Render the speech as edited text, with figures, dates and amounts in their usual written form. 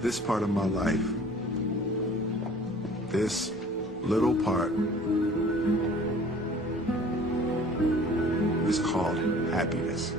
This part of my life, this little part, is called happiness.